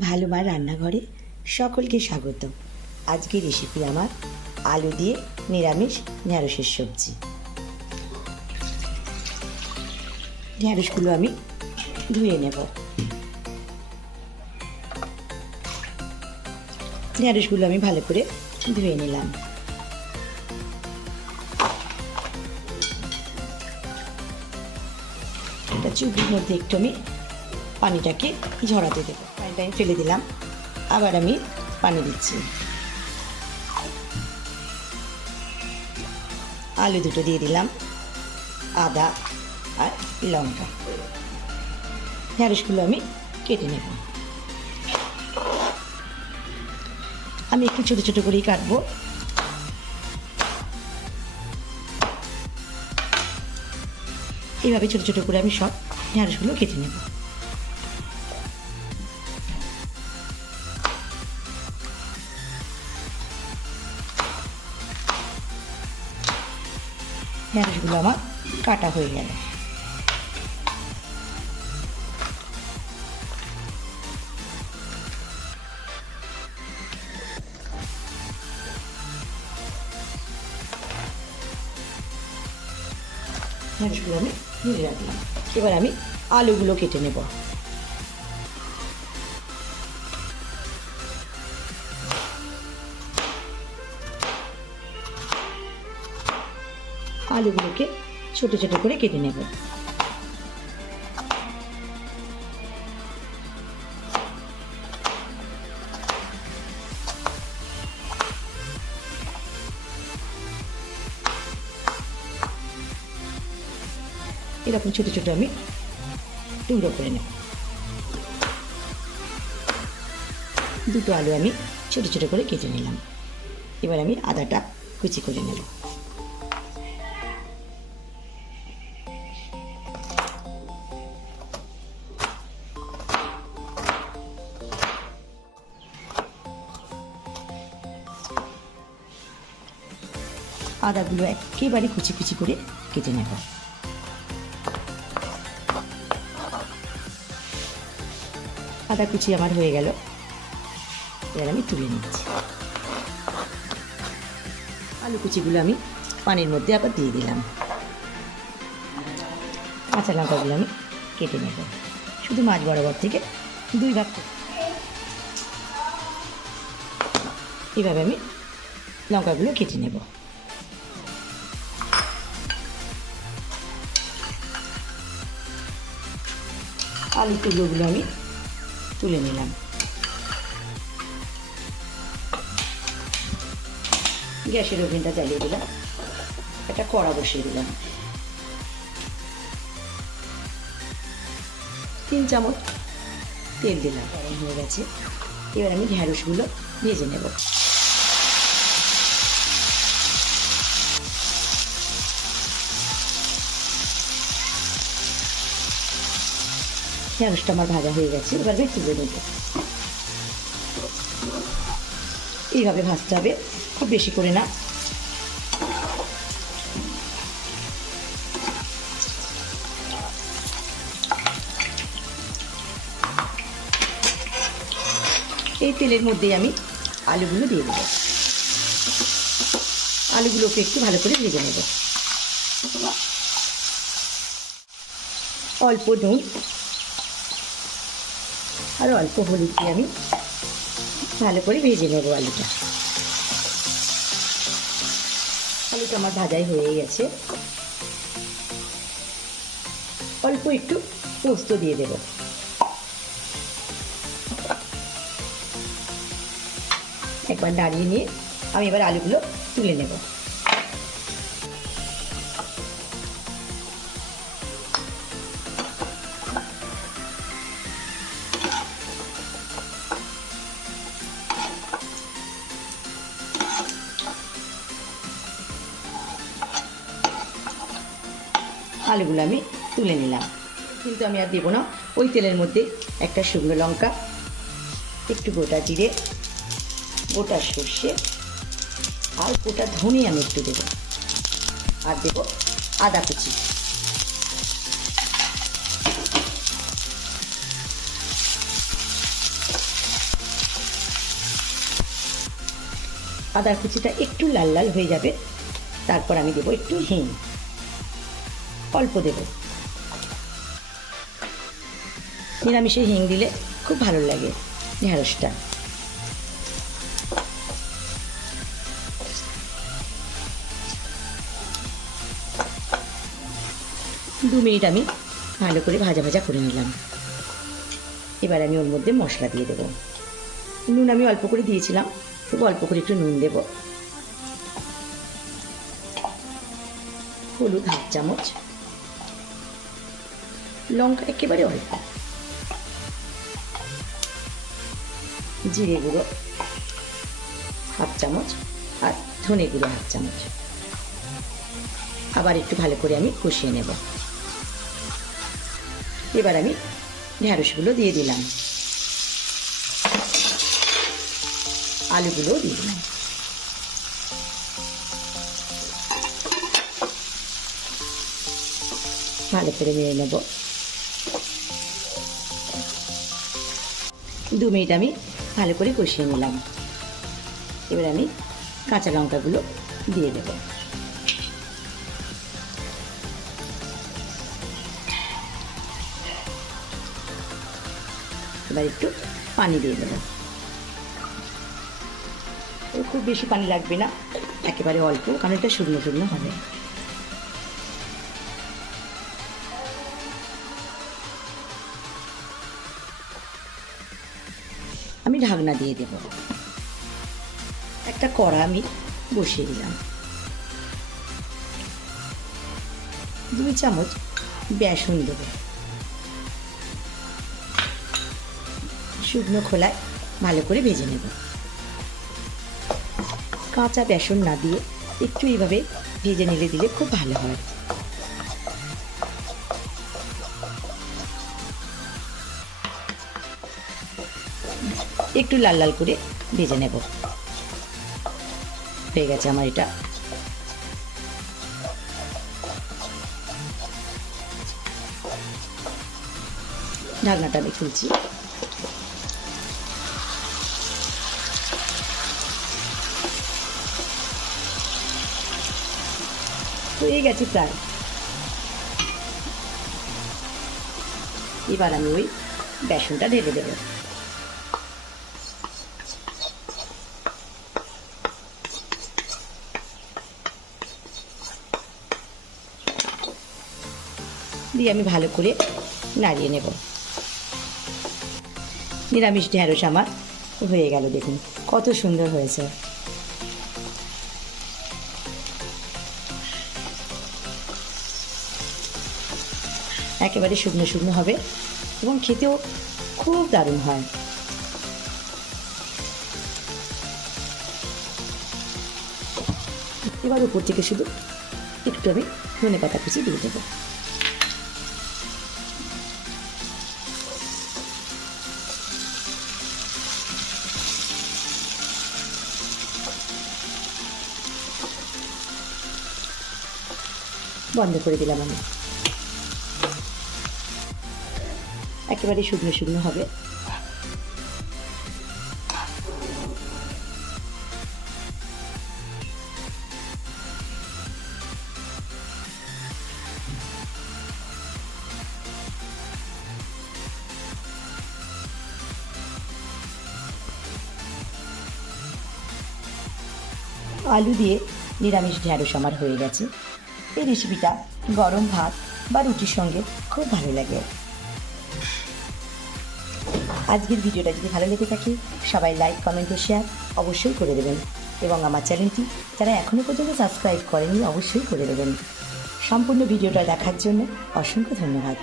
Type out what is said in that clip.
ভালো মার রান্নাঘরে সকলকে স্বাগত। আজকে রেসিপি আমার আলু দিয়ে নিরামিষ ঢ্যাঁড়সের সবজি। ঢ্যাঁড়সগুলো আমি ধুয়ে নেব। ঢ্যাঁড়সগুলো আমি ভালো করে ধুয়ে নিলাম। চুপির মধ্যে একটু আমি পানিটাকে ঝরাতে দেবো। পানিটা আমি ফেলে দিলাম। আবার আমি পানি দিচ্ছি। আলু দুটো দিয়ে দিলাম, আদা আর লঙ্কা। ঢ্যাঁড়সগুলো আমি কেটে নেব। আমি একটু ছোটো ছোটো করেই কাটবো। এইভাবে ছোটো ছোটো করে আমি সব ঢ্যাঁড়সগুলো কেটে নেব। ঢ্যাঁড়সগুলো আমার কাটা হয়ে গেল। ঢ্যাঁড়সগুলো আমি নিয়ে রাখলাম। এবার আমি আলুগুলো কেটে নেব। আলুগুলোকে ছোট ছোট করে কেটে নেব। এরকম ছোট ছোট আমি টুকরো করে নেব। দুটো আলু আমি ছোট ছোট করে কেটে নিলাম। এবার আমি আদাটা কুচি করে নেব। আদাগুলো একেবারে কুচি কুচি করে কেটে নেব। আদা কুচি আমার হয়ে গেল। এবার আমি তুলে নিচ্ছি। আলু কুচিগুলো আমি পানির মধ্যে আবার দিয়ে দিলাম। কাঁচা লঙ্কাগুলো আমি কেটে নেব। শুধু মাছ বরাবর থেকে দুই ভাগ করে। এইভাবে আমি লঙ্কাগুলো কেটে নেব। আলু টুকরোগুলো আমি তুলে নিলাম। গ্যাসের ওভেনটা জ্বালিয়ে দিলাম। একটা কড়া বসিয়ে দিলাম। তিন চামচ তেল দিলাম হয়ে গেছে। এবার আমি ঢ্যাঁড়সগুলো ভেজে নেব। ঢ্যাঁড়সটা আমার ভাজা হয়ে গেছে, এবার তুলে নেব। এইভাবে ভাজতে হবে, খুব বেশি করে না। এই তেলের মধ্যেই আমি আলুগুলো দিয়ে দেবো। আলুগুলোকে একটু ভালো করে ভেজে নেব। অল্প নুন আর অল্প হলুদ দিয়ে আমি ভালো করে ভেজে নেব আলুটা। আলুটা আমার ভাজাই হয়ে গেছে। অল্প একটু পোস্ত দিয়ে দেব। একবার দাঁড়িয়ে নিয়ে আমি এবার আলুগুলো তুলে নেব। আলুগুলো আমি তুলে নিলাম। কিন্তু আমি আর দেবো না। ওই তেলের মধ্যে একটা শুকনো লঙ্কা, একটু গোটা জিরে, গোটা সর্ষে, আর গোটা ধনে আমি একটু দেবো। আর দেব আদা কুচি। আদার কুচিটা একটু লাল লাল হয়ে যাবে। তারপর আমি দেবো একটু হিং। অল্প দেব। নিরামিষে হিং দিলে খুব ভালো লাগে ঢেঁড়সটা। দু মিনিট আমি ভালো করে ভাজা ভাজা করে নিলাম। এবার আমি ওর মধ্যে মশলা দিয়ে দেবো। নুন আমি অল্প করে দিয়েছিলাম তবু অল্প করে একটু নুন দেব। হলুদ হাফ চামচ। লঙ্কা একেবারে অল্প। জিরে গুঁড়ো, হাফ চামচ আর ধনে গুঁড়ো হাফ চামচ। আবার একটু ভালো করে আমি কষিয়ে নেব। এবার আমি ঢ্যাঁড়সগুলো দিয়ে দিলাম। আলুগুলোও দিয়ে দিলাম। ভালো করে নিয়ে নেব। দু মিনিট আমি ভালো করে কষিয়ে নিলাম। এবার আমি কাঁচা লঙ্কাগুলো দিয়ে দেব। এবার একটু পানি দিয়ে দেবো। খুব বেশি পানি লাগবে না, একেবারে অল্প, কারণ এটা শুকনো শুকনো হবে। ঢাকনা দিয়ে দেব। একটা কড়া আমি বসিয়ে দিলাম। দুই চামচ বেসন দেব। শুকনো খোলায় ভালো করে ভেজে নেব। কাঁচা বেসন না দিয়ে একটু এইভাবে ভেজে নিলে দিলে খুব ভালো হয়। একটু লাল লাল করে ভেজে নেব। হয়ে গেছে আমার এটা। ঢাকনাটা আমি খুলছি। হয়ে গেছে প্রায়। এবার আমি ওই বেসনটা ঢেলে দেবো। দিয়ে আমি ভালো করে নাড়িয়ে নেব। নিরামিষ ঢেঁড়স আমার হয়ে গেল, দেখুন কত সুন্দর হয়েছে। একেবারে শুকনো শুকনো হবে এবং খেতেও খুব দারুণ হয়। এবার উপর থেকে শুধু একটু আমি ধনে পাতা কুচি দিয়ে দেবো। বন্ধ করে দিলাম আমি। একেবারে শুকনো শুকনো হবে। আলু দিয়ে নিরামিষ ঢ্যাঁড়স আমার হয়ে গেছে। এই রেসিপিটা গরম ভাত বা রুটির সঙ্গে খুব ভালো লাগে। আজকের ভিডিওটা যদি ভালো লেগে থাকে, সবাই লাইক কমেন্ট ও শেয়ার অবশ্যই করে দেবেন এবং আমার চ্যানেলটি যারা এখনও পর্যন্ত সাবস্ক্রাইব করেনি অবশ্যই করে দেবেন। সম্পূর্ণ ভিডিওটা দেখার জন্য অসংখ্য ধন্যবাদ।